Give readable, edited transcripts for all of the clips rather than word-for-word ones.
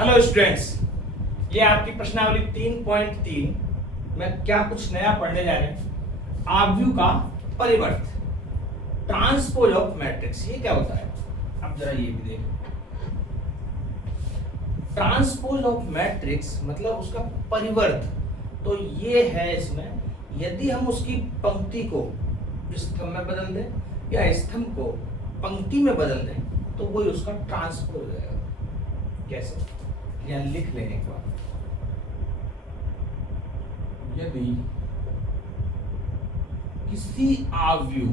Hello students, ये आपकी प्रश्नावली 3.3 में क्या कुछ नया पढ़ने जा रहे हैं। आव्यूह का परिवर्त, ट्रांसपोज ऑफ मैट्रिक्स, ये क्या होता है? अब जरा ये भी देखें। ट्रांसपोज ऑफ मैट्रिक्स मतलब उसका परिवर्त। तो ये है, इसमें यदि हम उसकी पंक्ति को स्तंभ में बदल दें या स्तंभ को पंक्ति में बदल दें तो वही उसका ट्रांसपोज हो जाएगा। कैसे? या लिख लें एक बार। यदि किसी आव्यूह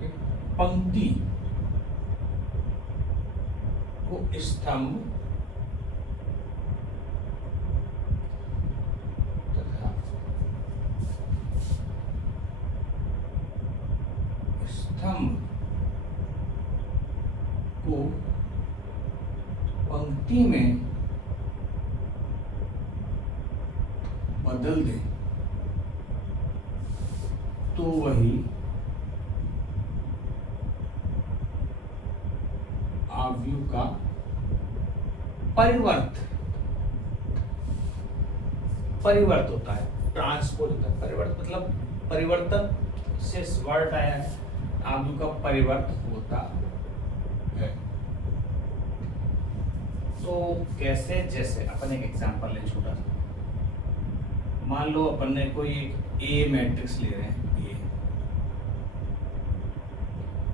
के पंक्ति को स्तंभ तथा स्तंभ को पंक्ति में बदल दे तो वही आव्यूह का परिवर्त होता है। ट्रांसपोज होता है। परिवर्त मतलब परिवर्तन से वर्ड आया है। आव्यूह का परिवर्त होता है। तो कैसे? जैसे अपन एक एग्जांपल ले छोटा सा। मान लो अपन ने कोई एक ए मैट्रिक्स ले रहे हैं ए,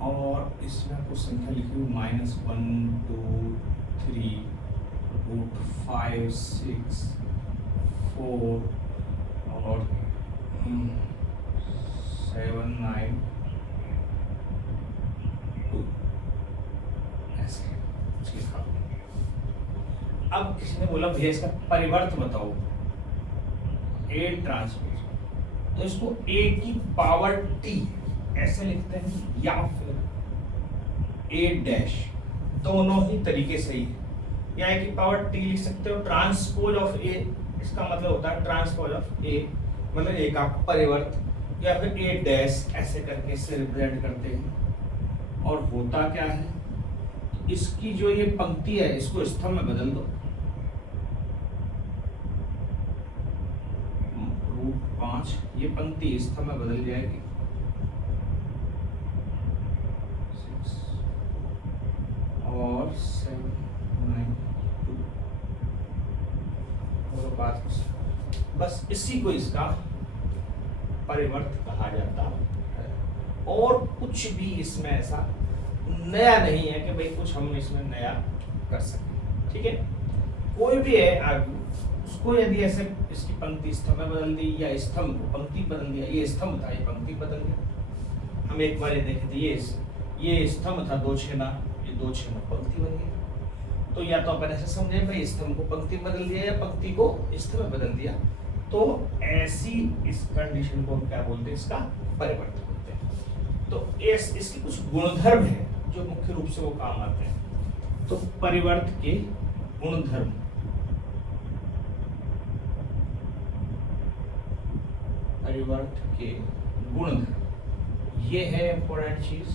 और इसमें कुछ संख्या लिखी हुई -1 2 3 5 6 4 और 7 9 2 ऐसे कुछ लिखा। अब किसी ने बोला भैया इसका परिवर्त बताओ, ए ट्रांसपोज, तो इसको ए की पावर टी ऐसे लिखते हैं या फिर ए डैश, दोनों ही तरीके सही है। या ए की पावर टी लिख सकते हो। ट्रांसपोज ऑफ ए, इसका मतलब होता है ट्रांसपोज ऑफ ए मतलब ए का परिवर्त, या फिर ए डैश ऐसे करके इससे रिप्रेजेंट करते हैं। और होता क्या है, इसकी जो ये पंक्ति है इसको स्तंभ में बदल दो। 5 ये पंक्ति स्तंभ में बदल जाएगी। 6 और 7 9 2 और बात बस इसी को इसका परिवर्त कहा जाता है। और कुछ भी इसमें ऐसा नया नहीं है कि भाई कुछ हम इसमें नया कर सकें। ठीक है, कोई भी है आव्यूह, उसको यदि ऐसे इसकी पंक्ति स्तंभ में बदल दी या स्तंभ को पंक्ति बदल दिया, ये स्तंभ था ये पंक्ति बदल दिया। हम एक बार ये देखे थे, ये स्तंभ था 2 6 ये 2 6 पंक्ति बन गई। तो या तो अपन ऐसे समझे भाई स्तंभ को पंक्ति बदल दिया या पंक्ति को स्तंभ में बदल दिया। तो ऐसी इस कंडीशन को क्या बोलते हैं? इसका परिवर्तन बोलते हैं। तो इसके कुछ गुणधर्म है जो मुख्य रूप से वो काम आते हैं। तो परिवर्त के गुणधर्म, परिवर्त के गुणधर्म, ये है इंपॉर्टेंट चीज।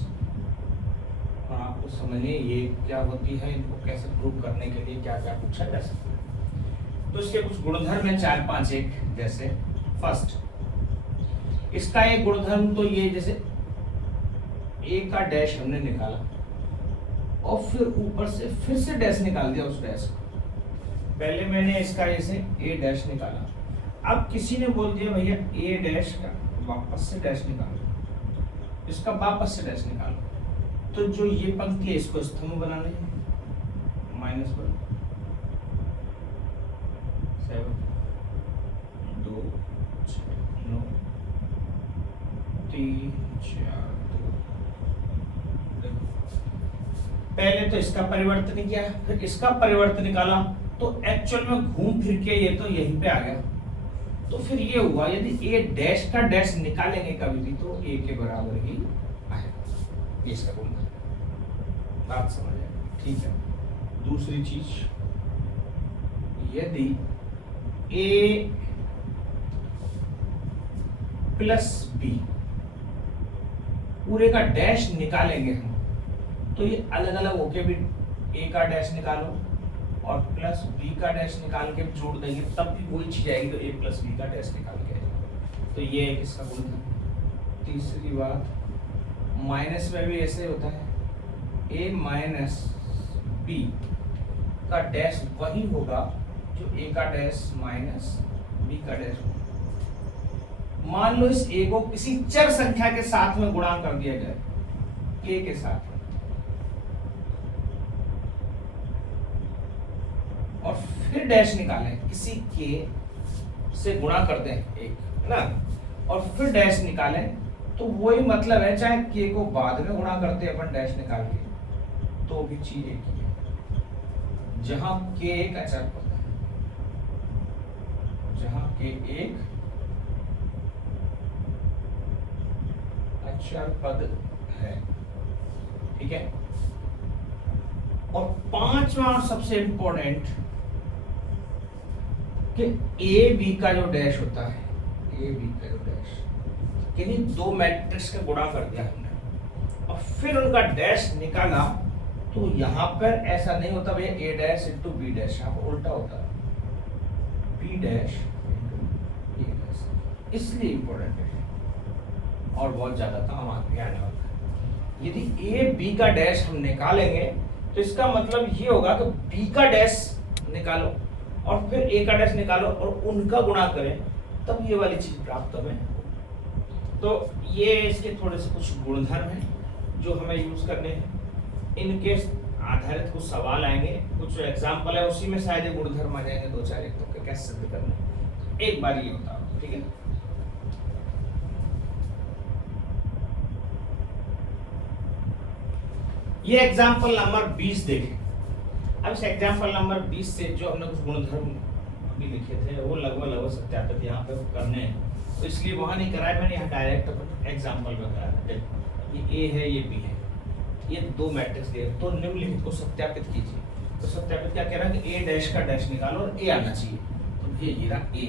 और आपको समझिए ये क्या होती है, इनको कैसे प्रूव करने के लिए क्या क्या पूछा जा सकता है। तो इसके कुछ गुणधर्म है 4 5 एक। जैसे फर्स्ट, इसका एक गुणधर्म तो ये, जैसे ए का डैश हमने निकाला और फिर ऊपर से फिर से डैश निकाल दिया उस डैश को। पहले मैंने इसका ऐसे ए डैश निकाला, अब किसी ने बोल दिया भैया ए डैश का वापस से डैश निकालो, इसका वापस से डैश निकालो। तो जो ये पंक्ति है इसको स्तंभ बनाने है। -1 7 2 9 3 4 2। पहले तो इसका परिवर्तन किया, फिर इसका परिवर्तन निकाला, तो एक्चुअल में घूम फिर के ये तो यहीं पे आ गया। तो फिर ये हुआ, यदि ए डैश का डैश निकालेंगे कभी भी तो ए के बराबर ही आएगा। ये इसका गुण, बात समझ आएगी? ठीक है। दूसरी चीज, यदि ए प्लस बी पूरे का डैश निकालेंगे हम तो ये अलग अलग होके भी ए का डैश निकालो और प्लस बी का डैश निकाल के जोड़ देंगे तब भी वही चीज आएगी, तो ए प्लस बी का डैश निकाल के आएगा। तो ये एक इसका गुण था। तीसरी बात, माइनस में भी ऐसे होता है, ए माइनस बी का डैश वही होगा जो ए का डैश माइनस बी का डैश होगा। मान लो इस ए को किसी चर संख्या के साथ में गुणा कर दिया जाए, के के साथ, और फिर डैश निकालें, किसी के से गुणा करते हैं एक, है ना, और फिर डैश निकालें, तो वही मतलब है, चाहे के को बाद में गुणा करते हैं अपन डैश निकाल के, तो भी चीज एक ही है। जहां के एक अचर पद है, जहां के एक अचर पद है, ठीक है। और पांचवा और सबसे इंपॉर्टेंट कि ए बी का जो डैश होता है, ए बी का जो डैश, किन्हीं दो मैट्रिक्स का गुणा कर दिया हमने और फिर उनका डैश निकाला, तो यहां पर ऐसा नहीं होता भैया ए डैश इंटू बी डैश, यहाँ पर उल्टा होता है बी डैश इंटू ए डैश, इसलिए इंपॉर्टेंट है और बहुत ज्यादा काम आने वाला है। यदि ए बी का डैश हम निकालेंगे तो इसका मतलब ये होगा कि बी का डैश निकालो और फिर ए का डैश निकालो और उनका गुणा करें, तब ये वाली चीज प्राप्त हमें। तो ये इसके थोड़े से कुछ गुणधर्म हैं जो हमें यूज करने हैं। इनके आधारित कुछ सवाल आएंगे, कुछ एग्जाम्पल है, उसी में शायद ये गुणधर्म आ जाएंगे दो चार, एक तो कैसे सिद्ध करना, एक बार ये बताओ, ठीक है। ये एग्जाम्पल नंबर 20 देखें। अब इस एग्जाम्पल नंबर 20 से जो हमने कुछ गुणधर्म अभी लिखे थे वो लगभग सत्यापित यहाँ पे करने हैं, तो इसलिए वहां नहीं कराया मैंने, यहाँ डायरेक्ट एग्जाम्पल में कराया। ये ए है, ये बी है, ये दो मैट्रिक्स दिए, तो निम्नलिखित को सत्यापित कीजिए। तो सत्यापित क्या कह रहा है कि ए डैश का डैश निकालो और ए आना चाहिए, तो ये रहा ए,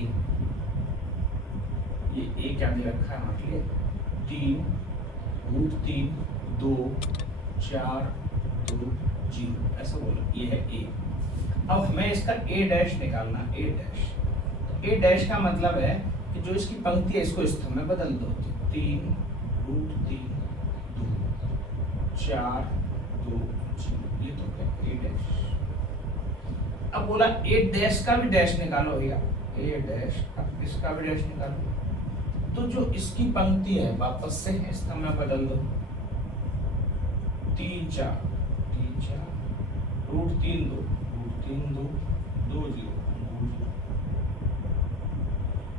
ये ए क्या दे रखा है हमारे लिए 3 √3 2 4 2 0 ऐसा बोलो, ये है ए। अब हमें इसका ए डैश निकालना, ए डैश, तो ए डैश का मतलब है कि जो इसकी पंक्ति है इसको स्तंभ में बदल दो, 3 √3 2 4 2 0, ये तो है ए डैश। अब बोला ए डैश का भी डैश निकालो भैया, ए डैश, अब इसका भी डैश निकालो, तो जो इसकी पंक्ति है वापस से स्तंभ में बदल दो, 3 4 √3 2 √3 2 2 0।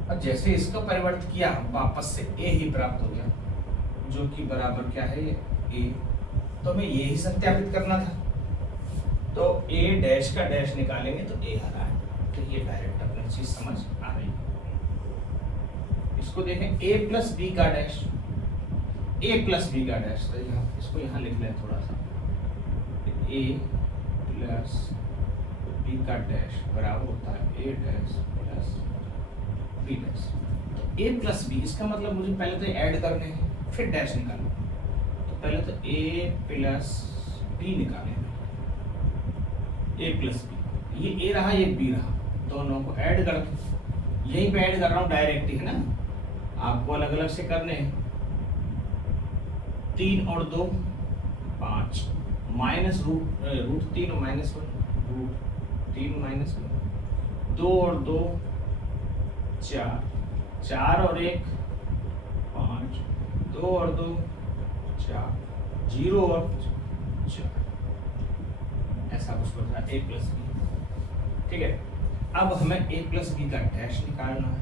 अब जैसे इसका परिवर्तन किया वापस से ए ही प्राप्त हो गया, जो कि बराबर क्या है ए, तो हमें ये ही सत्यापित करना था। तो ए डैश का डैश निकालेंगे तो ए आ रहा है, तो ये डायरेक्ट अपनी चीज समझ आ रही है। इसको देखें ए प्लस बी का डैश, ए प्लस बी का डैश, तो यहाँ इसको यहाँ लिख लें थोड़ा सा, ए प्लस बी का डैश बराबर होता है ए डैश प्लस बी डैश। तो ए प्लस बी, इसका मतलब मुझे पहले तो ऐड करने हैं फिर डैश निकालना, तो पहले तो ए प्लस बी निकालेंगे, ए प्लस बी, ये ए रहा ये बी रहा, दोनों को ऐड कर दो, यहीं पे ऐड कर रहा हूँ डायरेक्ट ही, है ना, आपको अलग अलग से करने हैं। 3 और 2 5 माइनस √3 और -1 √3 -1, 2 और 2 4 4 और 1 5 2 और 2 4 0 और 4, ऐसा कुछ होता है ए प्लस बी, ठीक है। अब हमें ए प्लस बी का डैश निकालना है,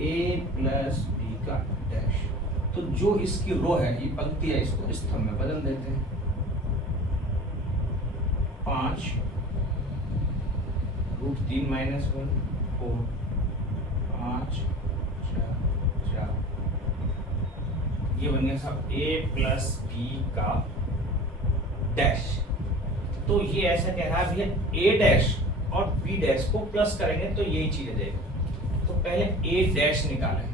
ए प्लस बी का डैश, तो जो इसकी रो है, ये पंक्ति है, इसको स्तंभ में बदल देते हैं, 5 √3 -1 4 5 4 4, ये बन गया सब ए प्लस बी का डैश। तो ये ऐसा कह रहा है भैया ए डैश और बी डैश को प्लस करेंगे तो यही चीज आ जाएगी। तो पहले ए डैश निकालें,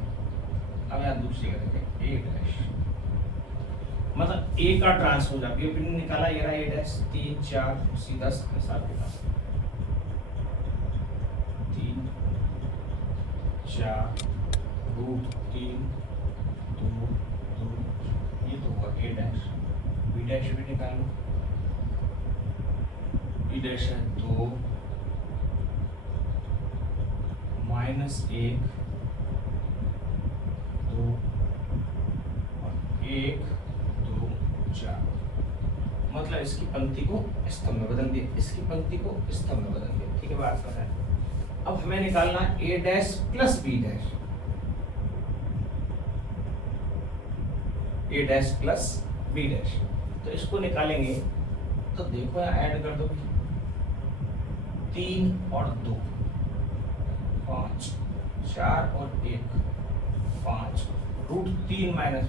अब यहाँ दूसरी करेंगे ए डैश, मतलब ए का ट्रांसपोज आप ये भी निकाला, ये रहा ए डैश 3 4 सीधा साथ देगा 3 4 रूट 3 2 2, ये तो हुआ ए डैश, बी डैश भी निकाल लो, बी डैश है 2 माइनस 1 2 और 1 2 4, मतलब इसकी पंक्ति को स्तंभ में बदल दिया, इसकी पंक्ति को स्तंभ में बदल दिया। ठीक है, बात समझ है। अब हमें निकालना है ए डैश प्लस बी डैश, ए डैश प्लस बी डैश, तो इसको निकालेंगे तो देखो यहाँ ऐड कर दो 3 और 2 5 4 और 1 5 रूट 3 माइनस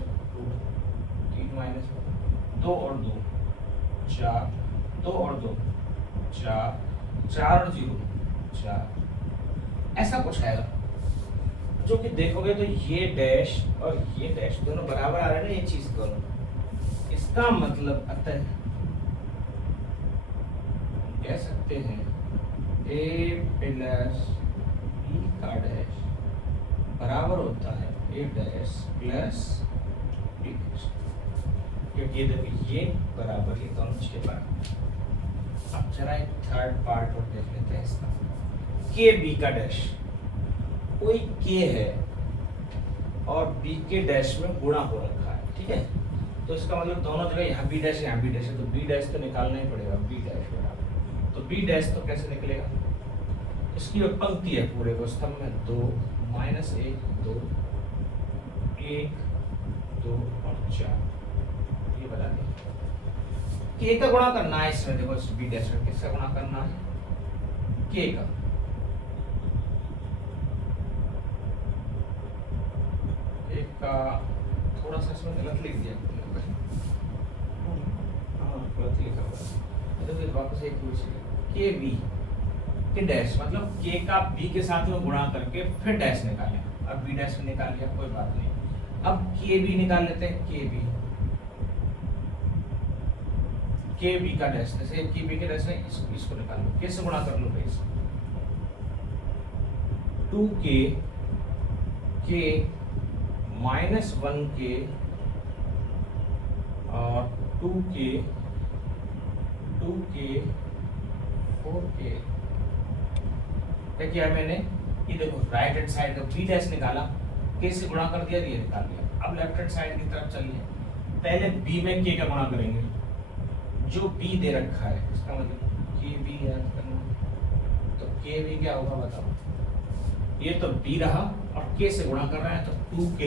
2 और 2 4 2 और 2 4 4 और 0 4, ऐसा कुछ आएगा जो कि देखोगे तो ये डैश और ये डैश दोनों बराबर आ रहे हैं ना, ये चीज दोनों, इसका मतलब अतः कह सकते हैं ए प्लस बी का डैश बराबर होता है ए डैश प्लस बी डैश, क्योंकि ये देखो ये बराबर, ये दोनों के बराबर। अब जरा एक थर्ड पार्ट और देख लेते हैं इसका, के बी का डैश, कोई के है और बी के डैश में गुणा हो रखा है, ठीक है, तो इसका मतलब दोनों जगह यहाँ बी डैश है, यहाँ बी डैश है, तो बी डैश तो निकालना ही पड़ेगा, बी डैश बराबर, तो बी डैश तो कैसे निकलेगा, इसकी जो पंक्ति है पूरे को स्तंभ में 2 माइनस 1 2 1 2 और 4, ये बता दें के का गुणा करना है इसमें, देखो इस बी डैश में किसका गुणा करना है, के का, एक का थोड़ा सा इसमें गलत लिख दिया, हाँ गलत लिखा हुआ है, तो वापस एक के बी के डैश, मतलब के का बी के साथ में गुणा करके फिर डैश निकालें, अब बी डैश निकाल लिया कोई बात नहीं, अब के बी निकाल लेते हैं, के बी का डैश, जैसे के बी के डैश है इसको निकाल लो, कैसे गुणा कर लो भाई, 2k माइनस 1k और 2k 4k, क्या किया मैंने, ये देखो राइट हैंड साइड का बी डैश निकाला, के से गुणा कर दिया, ये निकाल लिया। अब लेफ्ट हैंड साइड की तरफ चलिए, पहले बी में के का गुणा करेंगे, जो बी दे रखा है इसका मतलब के बी याद करना, तो के बी क्या होगा बताओ, ये तो बी रहा और के से गुणा कर रहा है, तो 2k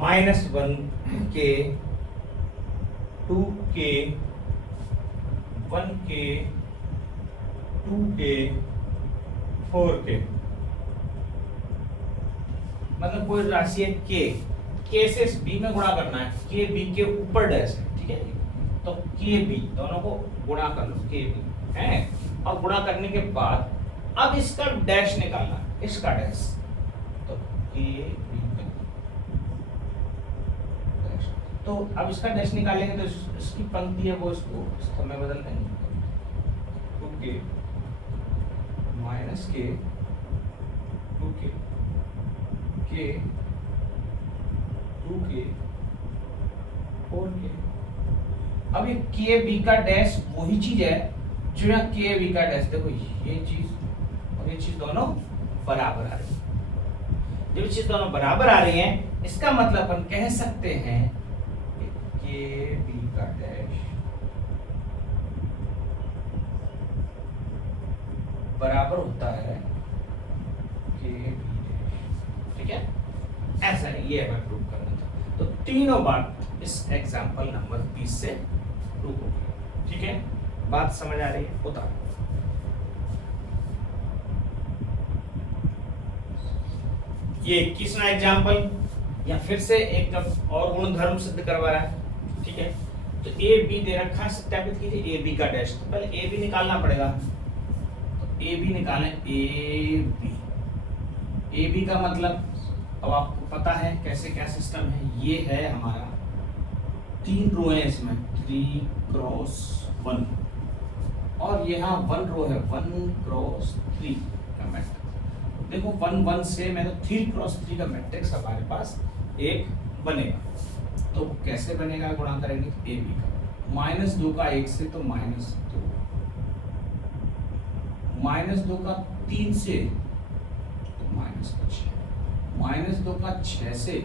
minus 1k 2k 1k 2k 4k, मतलब कोई राशि है के से बी में गुणा करना है, के बी के ऊपर डैश है, ठीक है, तो के बी दोनों को गुणा कर लो, के बी है, और गुणा करने के बाद अब इसका डैश निकालना है, इसका डैश, तो के बी का डैश, तो अब इसका डैश निकालेंगे तो इसकी पंक्ति है वो इसको स्तंभ में बदल देंगे, 2k माइनस के 2k के 2k 4k, अब ये के बी का डैश वही चीज है जो यहाँ के बी का डैश, देखो ये चीज और ये चीज दोनों बराबर आ रही है, जब चीज दोनों बराबर आ रही हैं इसका मतलब अपन कह सकते हैं कि के बी का डैश बराबर होता है के बी डैश, ठीक है, ऐसा है, ये हमें प्रूव करना था, तो तीनों बात इस एग्जांपल नंबर 20 से प्रूव होगी, ठीक है, बात समझ आ रही है, उतारो, ये 21वां एग्जांपल या फिर से एक और गुणधर्म सिद्ध करवा रहा है, ठीक है, तो ए बी दे रखा है, सत्यापित कीजिए ए बी का डैश, तो पहले ए बी निकालना पड़ेगा, तो ए बी निकालें, ए बी का मतलब अब आपको पता है कैसे क्या सिस्टम है, ये है हमारा 3 रो है इसमें, 3 क्रॉस 1, और यहाँ 1 रो है, 1 क्रॉस 3 का मैट्रिक्स। देखो 1 1 से मैं तो 3 क्रॉस 3 का मैट्रिक्स हमारे पास एक बनेगा। तो कैसे बनेगा, गुणा करेंगे ए बी का, -2 का 1 से तो -2, -2 का 3 से तो -6, -2 का 6 से,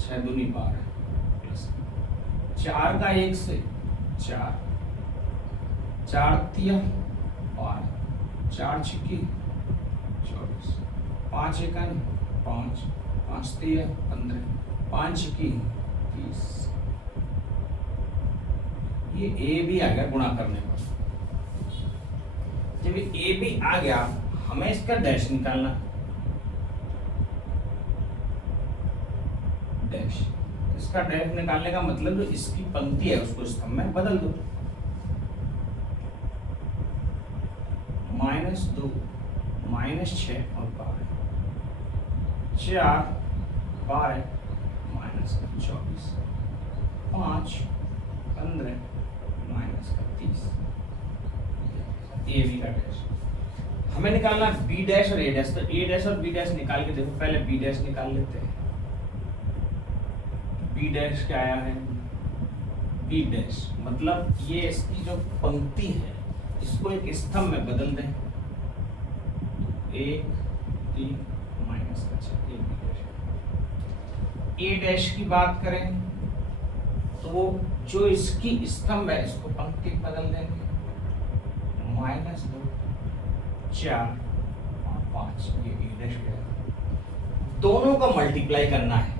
6 दूनी 12, प्लस 4 का 1 से 4, 4 तिया 12, 4 छिक्की 24, 5 एकन 5, 5 तिया 15, 5 छिक्की 30। ये ए भी आ गया गुणा करने पर। जब ये ए भी आ गया, हमें इसका डैश निकालना, डैश। इसका डैश निकालने का मतलब जो इसकी पंक्ति है उसको स्तंभ में बदल दो। -2, -6 और 12, 4 12 -24, 5 15 -30। ए बी का डैश हमें निकालना, बी डैश और ए डैश। तो ए डैश और बी डैश निकाल के देखो, पहले बी डैश निकाल लेते हैं। बी डैश क्या आया है, बी डैश मतलब ये इसकी जो पंक्ति है इसको एक स्तंभ में बदल दें। 1 3 -6 ए डैश की बात करें तो वो जो इसकी स्तंभ है इसको पंक्ति बदल देंगे, -2 4 और 5, ये ए डैश है। दोनों का मल्टीप्लाई करना है,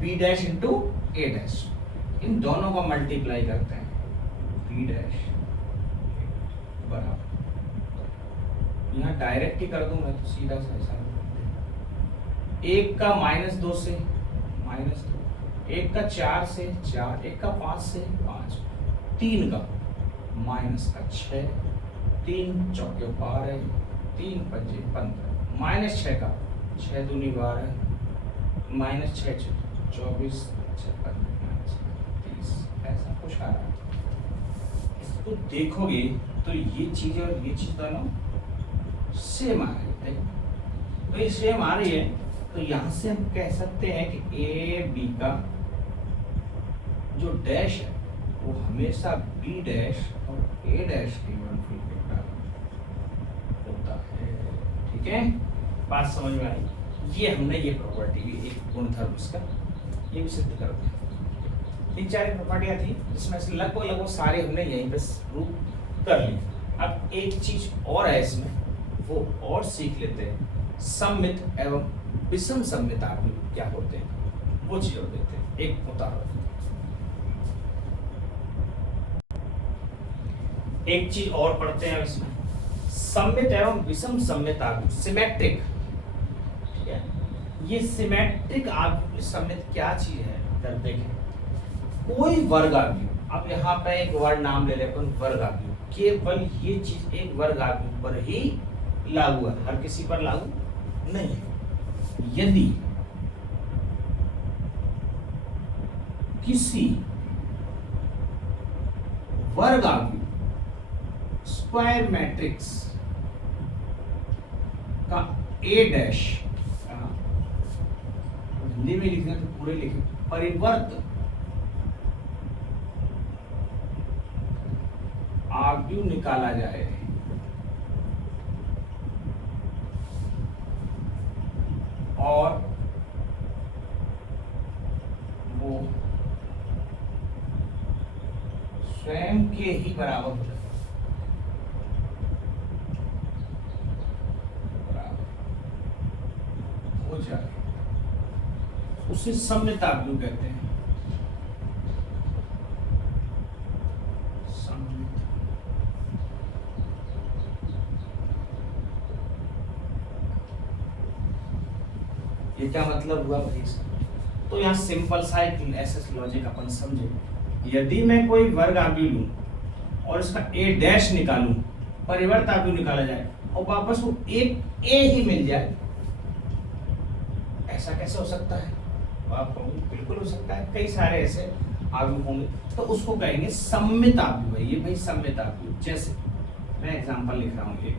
बी डैश इंटू ए डैश, इन दोनों का मल्टीप्लाई करते हैं, बी डैश बराबर, यहाँ डायरेक्ट ही कर दूं मैं तो सीधा सा ऐसा, 1 का -2 से -2, 1 का 4 से 4, 1 का 5 से 5, 3 का -6, 3 चौके 12, 3 पंजे 15, -6 का 6 दूनी 12, -6 24, 56 -30, ऐसा कुछ आ रहा है। इसको देखोगे तो ये चीज और ये चीज दोनों सेम आ रही है। तो ये सेम आ रही है, तो यहाँ से हम कह सकते हैं कि ए बी का जो डैश है वो हमेशा बी डैश और ए डैश के गुणनफल के बराबर होता है। ठीक है, बात समझ में आई। ये हमने ये प्रॉपर्टी भी, एक गुणधर्म इसका ये भी सिद्ध कर दिया। 3-4 प्रॉपर्टियां थी जिसमें से लगभग सारे हमने यहीं पे प्रूव कर ली। अब एक चीज और है इसमें, वो और सीख लेते हैं, सममित एवं विषम सममित आव्यूह क्या होते हैं, वो चीज और देखते हैं। एक उदाहरण, एक चीज और पढ़ते हैं इसमें, सममित एवं विषम सममित आव्यूह, सिमेट्रिक। ठीक है, ये सिमेट्रिक आव्यूह सममित क्या चीज है, अगर देखें कोई वर्ग आव्यूह, अब यहाँ पे एक वर्ड नाम ले ले अपन, वर्ग आव्यूह, केवल ये चीज एक वर्ग आव्यूह पर ही लागू है, हर किसी पर लागू नहीं है। यदि किसी वर्ग आव्यूह स्क्वायर मैट्रिक्स का ए डैश, हिंदी में लिखना तो पूरे लिखे, परिवर्त आव्यूह निकाला जाए और वो स्वयं के ही बराबर हो जाए, उसे सममित आव्यूह कहते हैं। ये क्या मतलब हुआ भाई इसका? तो यहाँ सिंपल सा एक एसएस लॉजिक अपन समझे, यदि मैं कोई वर्ग आव्यूह लूं और इसका ए डैश निकालूं, परिवर्त आव्यूह निकाला जाए और वापस वो एक ए ही मिल जाए, ऐसा कैसे हो सकता है? आप कहोगे बिल्कुल हो सकता है। कई सारे ऐसे आव्यूह होंगे तो उसको कहेंगे सममित आव्यूह है। ये भाई सममित आव्यूह। जैसे मैं एग्जांपल लिख रहा हूँ, एक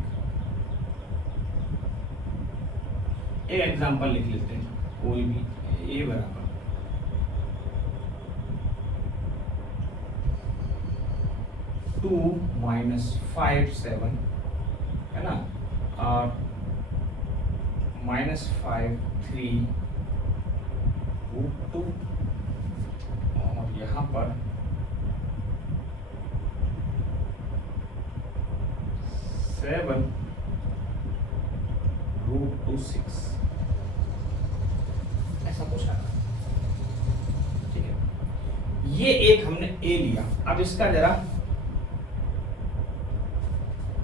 एग्जांपल लिख लेते हैं कोई भी, ए बराबर 2 -5 7 है ना, और -5 3 √2, और यहाँ पर 7 √2 6, ऐसा कुछ है। ठीक है, ये एक हमने ए लिया। अब इसका जरा,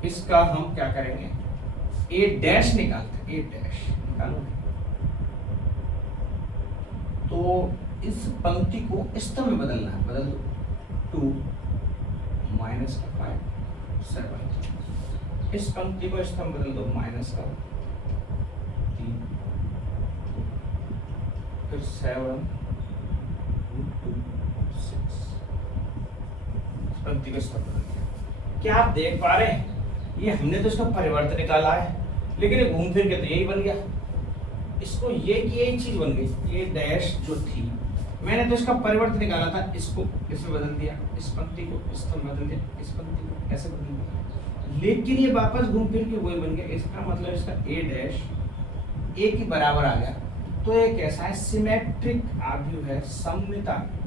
इसका हम क्या करेंगे, ए डैश निकालते हैं। ए डैश निकालोगे तो इस पंक्ति को स्तंभ में बदलना है, बदल दो। 2 -5 7, इस पंक्ति को स्तंभ बदल दो, -3 फिर 7 √2 6, पंक्ति को स्तंभ बदल दिया। क्या आप देख पा रहे हैं, ये हमने तो इसका परिवर्तन निकाला है, लेकिन ये घूम फिर के तो यही बन गया। इसको ये की यही चीज बन गई, ये डैश जो थी मैंने तो इसका परिवर्तन निकाला था, इसको इसमें बदल दिया, इस पंक्ति को इसमें बदल दिया, इस पंक्ति को ऐसे बदल दिया, लेकिन ये वापस घूम फिर के वही बन गया। इसका मतलब इसका ए डैश ए के बराबर आ गया। तो ये कैसा है, सिमेट्रिक आव्यूह है, सममित आव्यूह।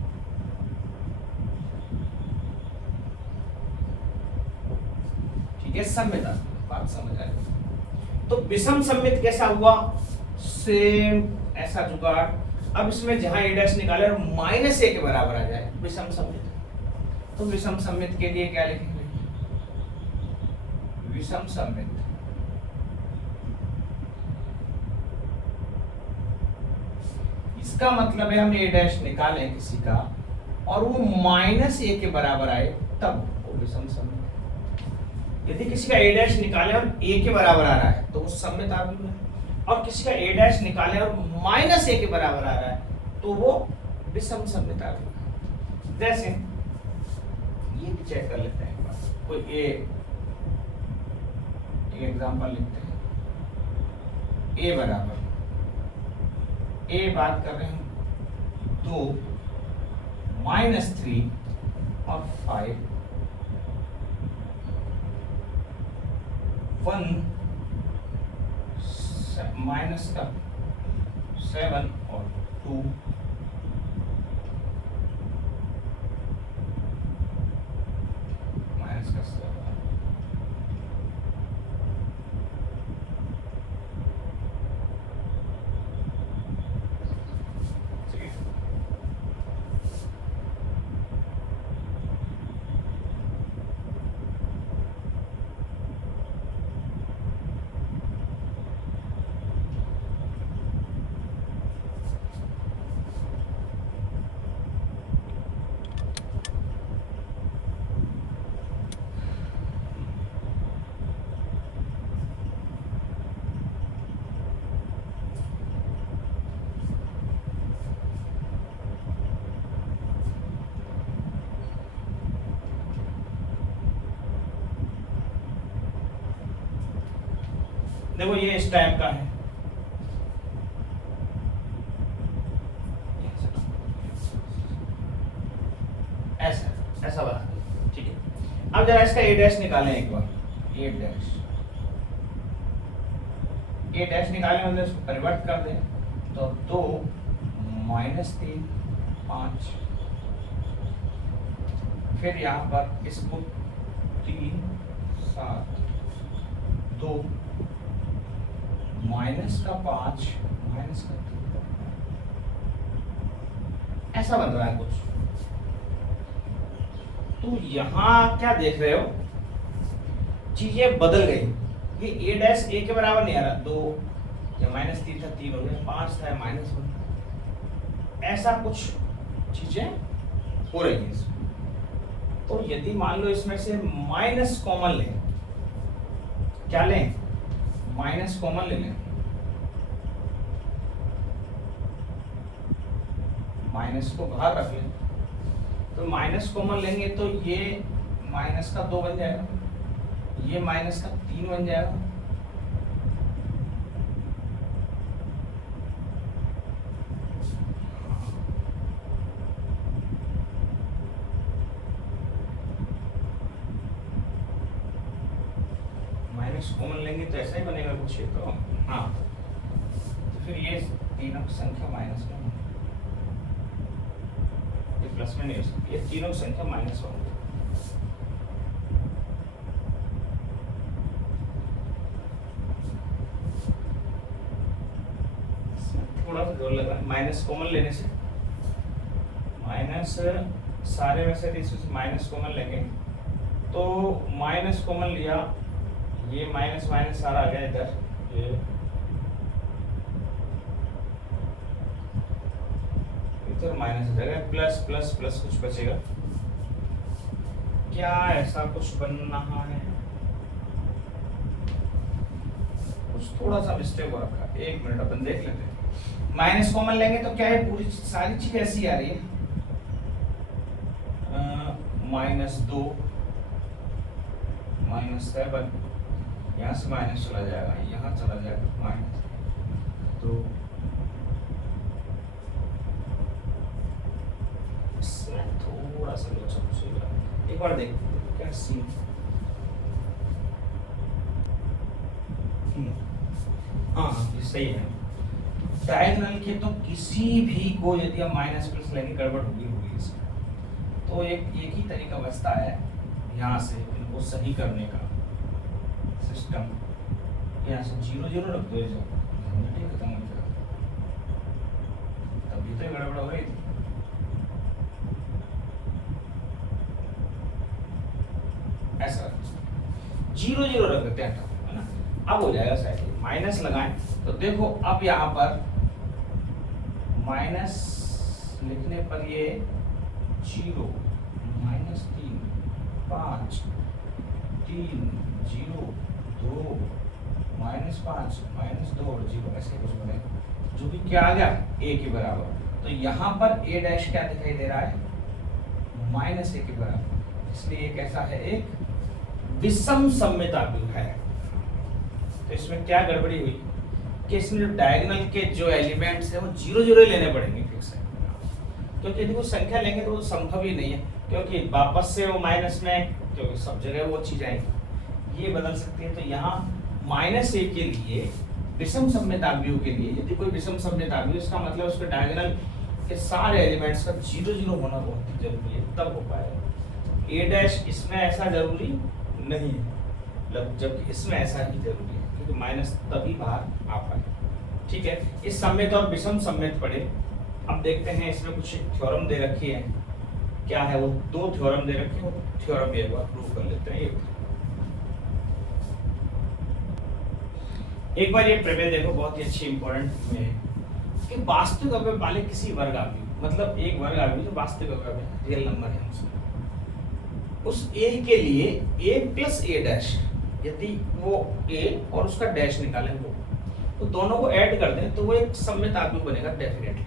ठीक है, सममित आव्यूह, बात समझ आ गई। तो विषम सममित कैसा हुआ, सेम ऐसा जुगाड़। अब इसमें जहां ए डैश निकाले और -a के बराबर आ जाए, विषम सममित। तो विषम सममित के लिए क्या लिखेंगे, विषम सममित इसका मतलब है हम ए डैश निकालें किसी का और वो -a के बराबर आए, तब वो विषम सममित। यदि किसी का ए डैश निकाले और a के बराबर आ रहा है तो वो सममित आव्यूह है, और किसी का ए डैश निकाले और -a के बराबर आ रहा है तो वो विषम सममित आव्यूह है। जैसे ये भी चेक कर लेते हैं एक बार, कोई एक एग्जांपल लिखते हैं। ए बराबर, ए बात कर रहे हैं 2 -3 और 5 1 -7 और 2 -7। देखो ये इस टाइप का है, ऐसा ऐसा बना। ठीक है, अब जरा इसका ए डैश निकालें एक बार। ए डैश निकालें मतलब इसको परिवर्तित कर दें, तो 2 -3 5, फिर यहाँ पर इसको 3 7 2 -5 -3, ऐसा बन रहा है कुछ। तो यहां क्या देख रहे हो, चीजें बदल गई। ये ए डैश ए के बराबर नहीं आ रहा, 2 या -3 था 3 हो गया, 5 था -1, ऐसा कुछ चीजें हो रही है इसमें। तो यदि मान लो इसमें से माइनस कॉमन लें, क्या लें, माइनस कॉमन ले लें, माइनस को बाहर रख लें, तो माइनस कॉमन लेंगे तो ये माइनस का 2 बन जाएगा, ये माइनस का 3 बन जाएगा, माइनस कॉमन लेंगे तो ऐसा ही बनेगा कुछ ये तो। हाँ, तो फिर ये तीनों की संख्या माइनस में, ये प्लस में नहीं हो सकती, ये तीनों की संख्या माइनस होगी। थोड़ा सा जोर लगा, माइनस कॉमन लेने से, माइनस सारे में से इसमें माइनस कॉमन लेंगे तो माइनस कॉमन लिया, ये माइनस माइनस सारा आ गया इधर, ये इधर माइनस हो जाएगा, प्लस प्लस प्लस कुछ बचेगा क्या, ऐसा कुछ बन रहा है, कुछ थोड़ा सा मिस्टेक हो रखा है, 1 मिनट अपन देख लेते हैं। माइनस कॉमन लेंगे तो क्या है, पूरी सारी चीज ऐसी आ रही है, -2 -7, यहाँ से माइनस चला जाएगा, यहाँ चला जाएगा -2, इसमें थोड़ा सा एक बार देख क्या सीन। हाँ ये सही है, डायगोनल के तो किसी भी को यदि हम माइनस प्लस लेंगे गड़बड़ होगी इसमें, तो एक ही तरीका बचता है यहाँ से इनको सही करने का सिस्टम, यहाँ से 0 0 रख दो, झंझट खत्म हो जाएगा, तभी तो गड़बड़ हो रही थी। ऐसा 0 0 रख देते हैं, है ना, अब हो जाएगा शायद। माइनस लगाएं तो देखो अब यहाँ पर माइनस लिखने पर ये 0 -3 5 3 0 2 -5 -2 और 0 ऐसे कुछ बने, जो भी क्या आ गया a के बराबर, तो यहाँ पर a डैश क्या दिखाई दे रहा है, -a के बराबर, इसलिए ये कैसा है, एक विषम सममित आव्यूह है। तो इसमें क्या गड़बड़ी हुई कि इसमें जो डायगोनल के जो एलिमेंट्स है वो 0 0 लेने पड़ेंगे ठीक से, क्योंकि यदि वो संख्या लेंगे तो वो संभव ही नहीं है, क्योंकि वापस से वो माइनस में, क्योंकि सब जगह वो चीज आएगी, ये बदल सकती है। तो यहाँ -a के लिए विषम सममित आव्यूह के लिए, यदि कोई विषम सममित आव्यूह, इसका मतलब उसके डायगोनल के सारे एलिमेंट्स का 0 0 होना बहुत ही जरूरी है, तब हो पाएगा। a डैश इसमें ऐसा जरूरी नहीं है, मतलब जबकि इसमें ऐसा ही जरूरी है, क्योंकि माइनस तभी बाहर आ पाए। ठीक है, इस सममित और विषम सममित पढ़े। अब देखते हैं इसमें कुछ थ्योरम दे रखी है, क्या है वो, 2 थ्योरम दे रखे हैं, वो थ्योरम एक बार प्रूव कर लेते हैं। एक बार ये प्रमेय देखो, बहुत ही अच्छी इंपॉर्टेंट में है कि वास्तविक अवयव वाले किसी वर्ग आव्यूह, मतलब एक वर्ग आव्यूह जो वास्तविक अवयव है, रियल नंबर है उसमें, उस a के लिए a प्लस a डैश, यदि वो a और उसका डैश निकालें वो, तो दोनों को ऐड कर दें तो वो एक सममित आव्यूह बनेगा डेफिनेटली,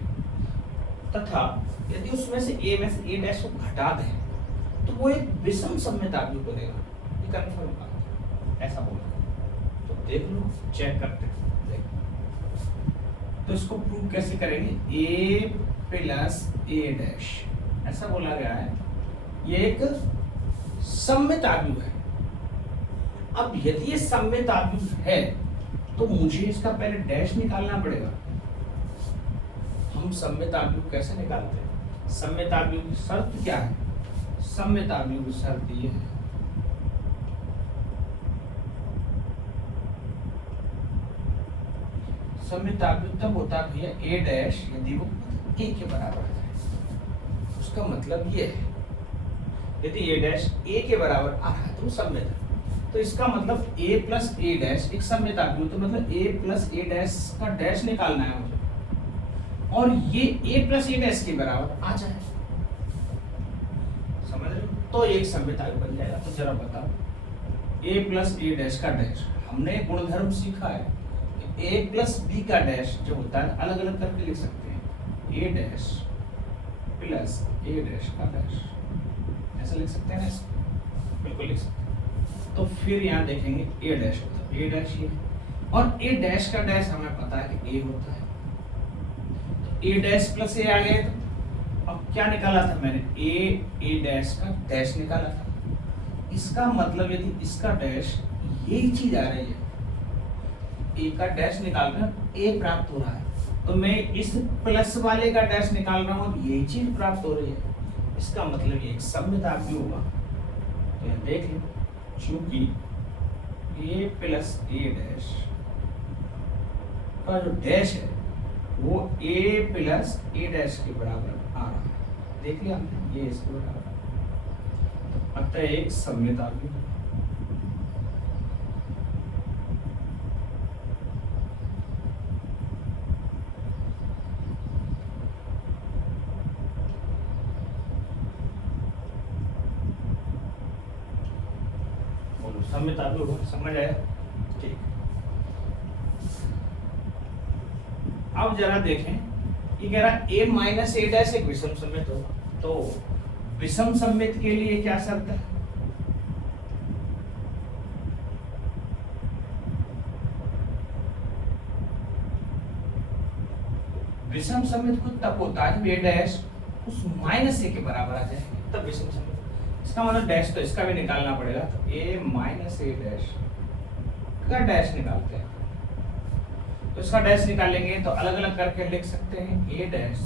तथा यदि उसमें से a में से a डैश को घटा दें तो वो एक विषम सममित आव्यूह बनेगा, ये कंफर्म बात, ऐसा बोला। तो देख लो, चेक करते हैं, देख तो इसको प्रूव कैसे करेंगे, a प्लस a डैश, ऐसा बोला गया है, ये एक सममित आव्यूह है। अब यदि ये सममित आव्यूह है तो मुझे इसका पहले डैश निकालना पड़ेगा। हम सममित आव्यूह कैसे निकालते हैं, सममित आव्यूह की शर्त क्या है, सममित आव्यूह की शर्त ये है, सममित आव्यूह तब होता है भैया a डैश यदि वो a के बराबर है। उसका मतलब ये है यदि a डैश a के बराबर आ रहा है तो वो सममित है। तो इसका मतलब a प्लस a डैश एक सममित आव्यूह, तो मतलब a प्लस a डैश का डैश निकालना है मुझे, और ये a प्लस a डैश के बराबर आ जाए, समझ रहे हो, तो एक सममित आव्यूह बन जाएगा। तो जरा बताओ, a प्लस a डैश का डैश, हमने गुणधर्म सीखा है कि a प्लस b का डैश जो होता है अलग अलग करके लिख सकते हैं, a dash plus A dash का डैश, ऐसा लिख सकते हैं ना इसको, बिल्कुल लिख सकते हैं। तो फिर यहाँ देखेंगे ए डैश होता है, ए डैश ये, और ए डैश का डैश हमें पता है कि ए होता है, तो ए डैश प्लस ए आ गए। तो अब क्या निकाला था मैंने, ए डैश का डैश निकाला था। इसका मतलब यदि इसका डैश यही चीज आ रही है, ए का डैश निकाल कर ए प्राप्त हो रहा है, तो मैं इस प्लस वाले का डैश निकाल रहा हूं, अब यही चीज प्राप्त हो रही है, इसका मतलब ये एक सम्मिता भी होगा। तो यहां देख लें, चूंकि ए प्लस ए डैश का जो डैश है वो ए प्लस ए डैश के बराबर आ रहा है, देख लिया हमने, ये इसके बराबर, अतः एक सम्मिता भी होगा। सम्मिता भी होगा, समझ आया? ठीक। अब जरा देखें, ये कह रहा a माइनस ए डैश एक विषम सम्मित होगा, तो विषम सम्मित के लिए क्या शर्त है? विषम सम्मित कुछ तब होता है जब ए डैश उस माइनस ए के बराबर आ जाए, तब विषम सम्मित। इसका मतलब डैश तो इसका भी निकालना पड़ेगा, तो ए माइनस ए डैश का डैश निकालते हैं। तो इसका डैश निकालेंगे तो अलग अलग करके लिख सकते हैं, ए डैश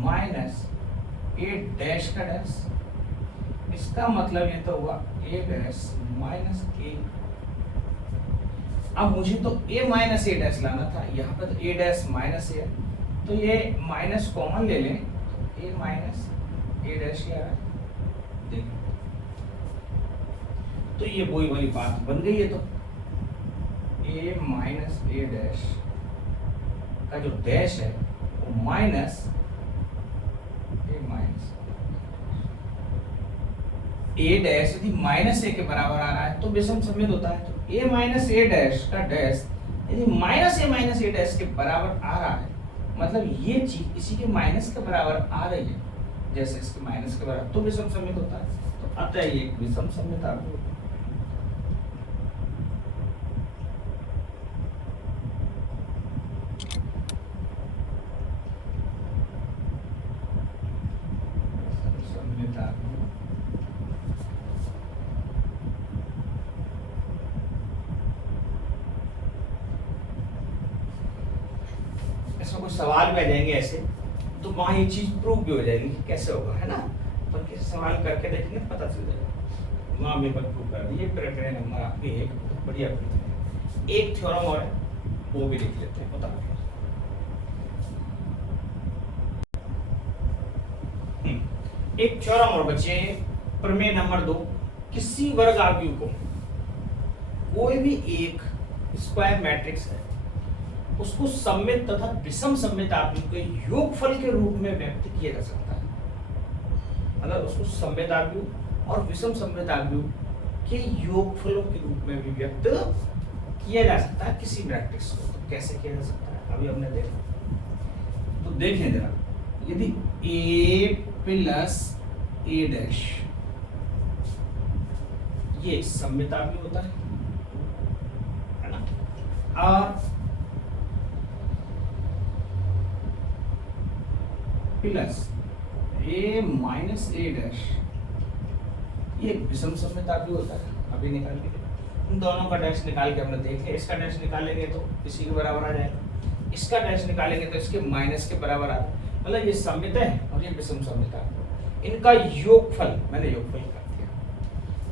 माइनस ए डैश का डैश, इसका मतलब ये तो हुआ ए डैश माइनस ए। अब मुझे तो ए माइनस ए डैश लाना था, यहाँ पर तो ए डैश माइनस ए, तो ये माइनस कॉमन ले लें, तो ए माइनस ए डैश ही आ रहा है, देखिए। तो ये वही वाली बात बन गई है, तो ए माइनस ए डैश का जो डैश है वो माइनस ए माइनस ए डैश यदि माइनस ए के बराबर आ रहा है तो विषम सम्मित होता है। तो ए माइनस ए डैश का डैश यदि माइनस ए डैश के बराबर आ रहा है, मतलब ये चीज इसी के माइनस के बराबर आ रही है, जैसे इसके माइनस के बराबर, तो विषम सम्मित होता है। तो अतः ये एक विषम सम्मित आपको इसमें कुछ सवाल भी आ जाएंगे ऐसे, तो वहां ये चीज प्रूव भी हो जाएगी कि कैसे होगा, है ना। पर किसी सवाल करके देखेंगे पता चल जाएगा, वहां भी प्रूव कर दिए। प्रेफरेंस नंबर आपकी एक बढ़िया है। एक थ्योरम और है, वो भी देख लेते हैं, बता एक थ्योरम और बचे, प्रमेय नंबर 2, किसी वर्ग आव्यूह को कोई भी एक स्क्वायर मैट्रिक्स है उसको सम्मित तथा विषम सम्मित आव्यूह के योगफल के रूप में व्यक्त किया जा सकता है। मतलब उसको सम्मित आव्यूह और विषम सम्मित आव्यूह के योगफलों के रूप में भी व्यक्त किया जा सकता है किसी मैट्रिक्स को। तो कैसे किया जा सकता है अभी हमने देखा, तो देखें जरा, यदि ए प्लस ए डैश ये सम्मित आव्यूह होता है ना, और प्लस ए माइनस ए डैश ये विषम सम्मित आव्यूह होता है। अभी निकाल के इन दोनों का डैश निकाल के हमने देख लिया, इसका डैश निकालेंगे तो इसी के बराबर आ जाएगा, इसका डैश निकालेंगे तो इसके माइनस के बराबर आ जाएगा। मतलब ये सम्मित है और ये विषम सम्मित है, इनका योगफल मैंने योगफल कर दिया।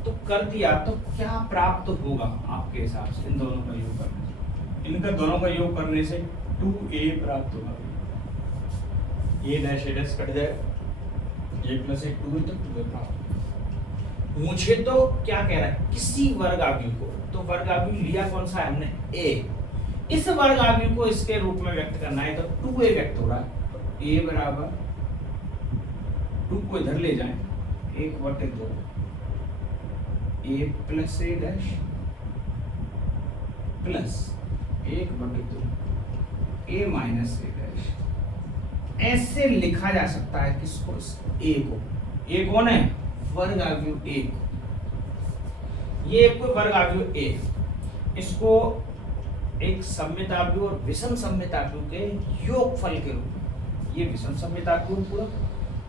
तो कर दिया तो क्या प्राप्त होगा आपके हिसाब से इन दोनों का योग करने से? इनका दोनों का योग करने से 2a प्राप्त होगा। ये डैश कट जाएगा, ये प्लस 1 2 तक 2 प्राप्त। मुझे तो क्या कह रहा है, किसी वर्ग आव्यूह को, तो वर्ग आव्यूह लिया कौन सा है हमने, a। इस वर्ग आव्यूह को इसके रूप में व्यक्त करना है, तो 2a व्यक्त हो रहा है, तो a बराबर 2 को इधर ले जाएं, 1/2 a plus a dash plus 1/2 a minus a dash ऐसे लिखा जा सकता है किसको, ए को। ए कौन है, वर्ग अवयव ए। ये कोई वर्ग अवयव ए, इसको एक सममिताव्यूह और विषम सममिताव्यूह के योगफल के रूप में, ये विषम सममिताव्यूह पूरा,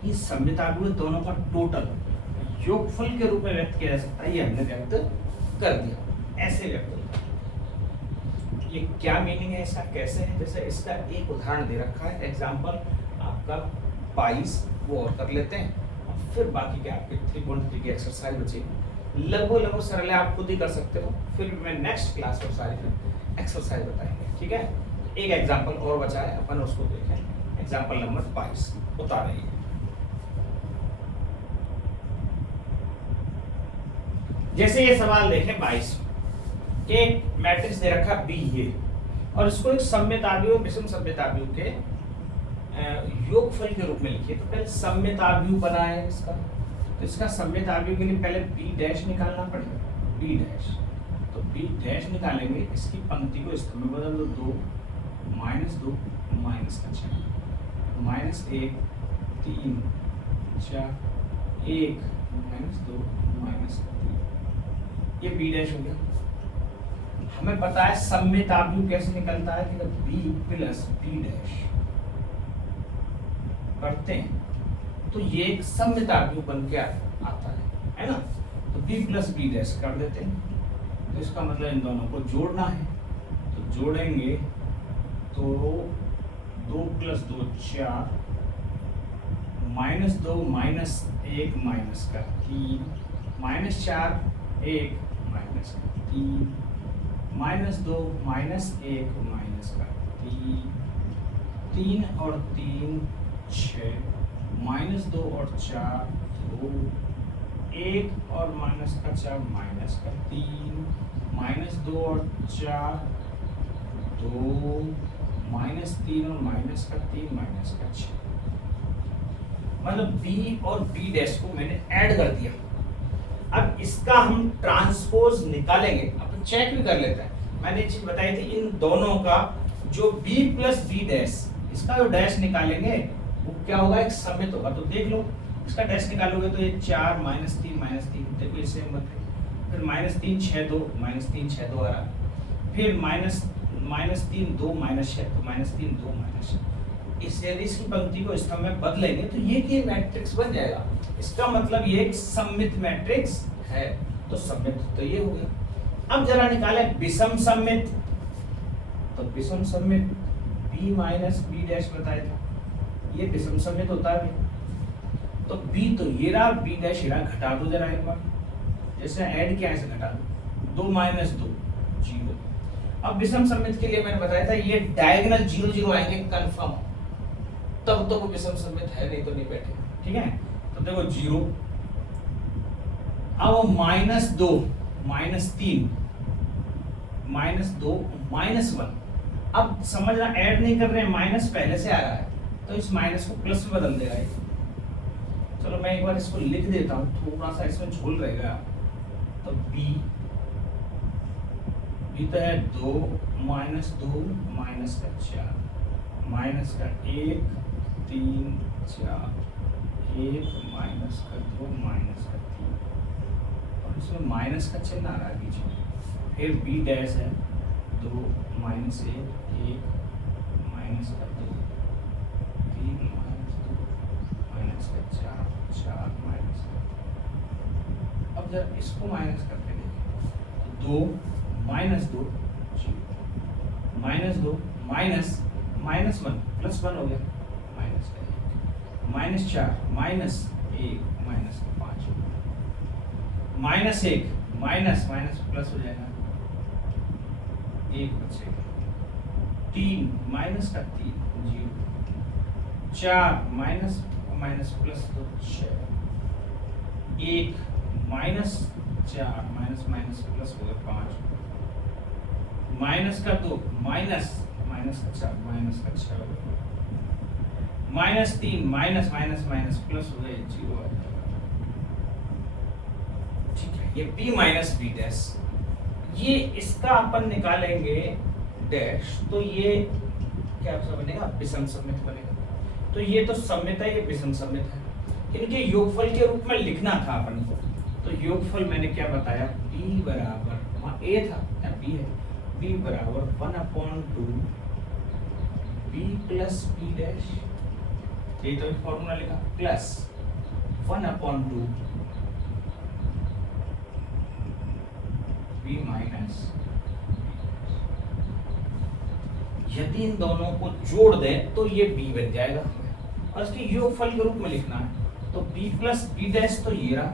ये सममिताव्यूह दोनों का टोटल योगफल के रूप में व्यक्त किया जा सकता है। ये हमने व्यक्त कर दिया, ऐसे व्यक्त होता है। ये क्या मीनिंग है इसका, कैसे है, जैसे इसका एक उदाहरण दे रखा है, एग्जाम्पल आपका 22, वो और कर लेते हैं और फिर बाकी के आपके 3.3 की एक्सरसाइज बचेगी। लगभग सरल है, आप खुद ही कर सकते हो, फिर मैं नेक्स्ट क्लास में सारी फिर एक्सरसाइज बताएंगे, ठीक है। एक एग्जाम्पल और बचा है, अपन उसको देखें। एग्जाम्पल नंबर 22 उतार रही है। जैसे ये सवाल देखें 22 के एक मैट्रिक्स दे रखा बी ये, और इसको एक सममिताव्यूह विषम सममिताव्यूह के योगफल के रूप में लिखिए। तो पहले सममिताव्यूह बनाए इसका, तो इसका सममिताव्यूह के लिए पहले बी डैश निकालना पड़ेगा, बी डैश। तो बी डैश निकालेंगे, इसकी पंक्ति को स्तंभ में बदल दो, 2 -2 -4 -1 3 4 1 -2 -3, ये बी डैश हो गया। हमें पता है सममिताव्यूह कैसे निकलता है कि जब बी प्लस बी डैश करते हैं तो ये एक सममिताव्यूह बन के आता है ना। तो बी प्लस बी डैश कर देते हैं, तो इसका मतलब इन दोनों को जोड़ना है। तो जोड़ेंगे तो 2 + 2 4 -2 -1 माइनस का 3 -4 1 माइनस का 3 -2 -1 माइनस का 3 और 3 6 -2 और 4 2 1 और माइनस का 4 माइनस का 3 -2 और 4 2 -3 और माइनस का 3 माइनस का 6। मतलब बी और बी डैश को मैंने ऐड कर दिया। अब इसका हम ट्रांसपोज निकालेंगे, अपन चेक भी कर लेते हैं। मैंने एक चीज बताई थी, इन दोनों का जो b प्लस बी डैश, इसका जो डैश निकालेंगे वो क्या होगा, एक समित होगा। तो देख लो, इसका डैश निकालोगे तो ये 4 -3 देखो इससे मत, फिर -3 6 2 -3 6 2 आ रहा, फिर -3 2 -6 तो -3 2 -6। इससे यदि इसकी पंक्ति को स्तंभ में बदलेंगे तो ये मैट्रिक्स बन जाएगा। इसका मतलब ये एक सममित मैट्रिक्स है। तो सममित तो ये हो गया। अब जरा निकाले विषम सममित। तो विषम सममित b माइनस बी डैश बताया था, ये विषम सममित होता है। तो b तो ये रहा, b डैश ये रहा, घटा दो जरा एक बार, जैसे ऐड किया ऐसे घटा दो, 2 - 2 0। अब विषम सममित के लिए मैंने बताया था ये डायगोनल 0 0 आएंगे कंफर्म, तब तो वो विषम सममित है, नहीं तो नहीं बैठे, ठीक है। तो देखो 0, अब -2 -3 -2 -1। अब समझना, ऐड नहीं कर रहे हैं, माइनस पहले से आ रहा है तो इस माइनस को प्लस में बदल देगा ये। चलो मैं एक बार इसको लिख देता हूँ, थोड़ा सा इसमें झोल रहेगा। तो b तो है 2 -2 माइनस का 4 माइनस का 1 3 4 1 माइनस का 2 माइनस का 3, और इसमें माइनस का चिन्ह आ रहा है बीच में। फिर बी डैश है 2 -1 1 माइनस का 2 3 -2 माइनस का 4 4 माइनस का। अब जब इसको माइनस करके देखें तो 2 -2 -2 -1 +1 हो गया, माइनस का 1 -4 -1 माइनस का 5 -1 माइनस प्लस हो जाएगा, 1 बचेगा, 3 माइनस का 3 0 4 माइनस प्लस 2 6 1 -4 माइनस प्लस हो गया 5 माइनस का 2 माइनस का 4 माइनस का 6 -3 माइनस प्लस हो गया 0 आ जाएगा। ठीक है, ये b माइनस बी डैश, ये इसका अपन निकालेंगे डैश, तो ये क्या बनेगा, विषम सममित बनेगा। तो ये तो सम्मित है, ये विषम सम्मित है। इनके योगफल के रूप में लिखना था अपन को, तो योगफल मैंने क्या बताया, b बराबर, वहाँ a था या b है, b बराबर 1/2 b प्लस b डैश, यही तो फॉर्मूला लिखा, प्लस 1/2 b माइनस, यदि इन दोनों को जोड़ दें तो ये b बन जाएगा, और इसके योगफल के रूप में लिखना है तो b प्लस b डैश तो ये रहा,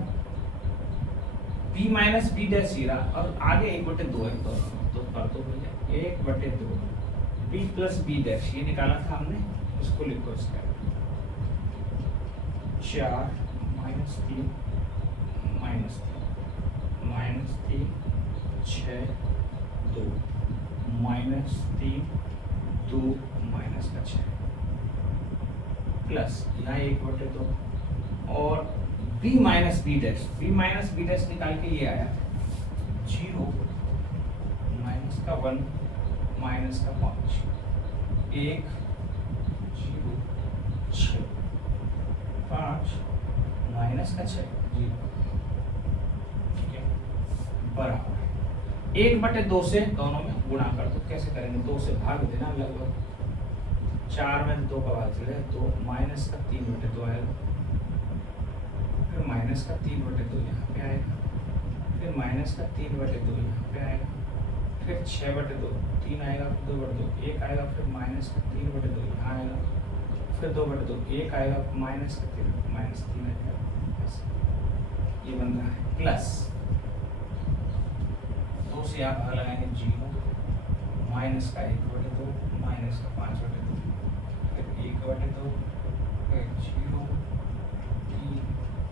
b माइनस b डैश ये रहा, और आगे 1/2 है तो कर दो भैया 1/2 b प्लस b डैश, ये निकाला था हमने, इसको लिखो इसका 4 माइनस 3 माइनस 3 6 2 माइनस 3 2 माइनस का 6 प्लस यहाँ 1/2 और b माइनस b डैश निकाल के ये आया 0 माइनस का 1 माइनस का 5 1 0 6 5 माइनस का 6 0, ठीक है, बराबर 1/2 से दोनों में गुणा कर दो, कैसे करेंगे, 2 से भाग देना, लगभग 4 में 2 का भाग चले तो माइनस का 3/2 आएगा, फिर माइनस का 3/2 यहाँ पे आएगा, फिर माइनस का 3/2 यहाँ पे आएगा, फिर 6/2 3 आएगा, 2/2 1 आएगा, फिर माइनस का 3/2 यहाँ आएगा, फिर 2/2 1 आएगा, माइनस का 3 आएगा, ये बन रहा है प्लस 2 से यहाँ भाग लगाएंगे 0 माइनस का 1/2 माइनस का 5/2 फिर 1/2 फिर 0 3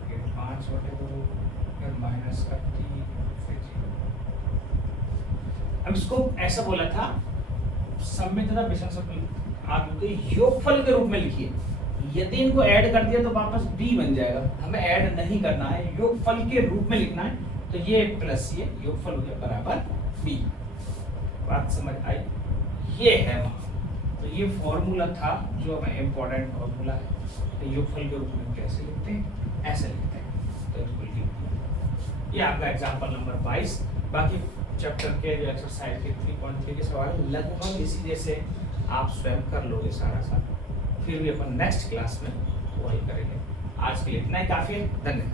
फिर 5/2 फिर माइनस का 3 फिर 0। अब इसको ऐसा बोला था सम्मित तथा विषम सम्मित, आप इनको योगफल के रूप में लिखिए, यदि इनको ऐड कर दिया तो वापस b बन जाएगा, हमें ऐड नहीं करना है, योगफल के रूप में लिखना है, तो ये प्लस ये योगफल हो गया बराबर b, बात समझ आई, ये है वहाँ, तो ये फॉर्मूला था जो हमें इम्पोर्टेंट फॉर्मूला है, तो योगफल के रूप में कैसे लिखते हैं, ऐसे लिखते हैं, तो इसको लिख दिया। ये आपका एग्जाम्पल नंबर 22, बाकी चैप्टर के जो एक्सरसाइज के 3.3 के सवाल लगभग इसी जैसे आप स्वयं कर लोगे सारा, फिर भी अपन नेक्स्ट क्लास में वही करेंगे। आज के लिए इतना ही काफी है, धन्यवाद।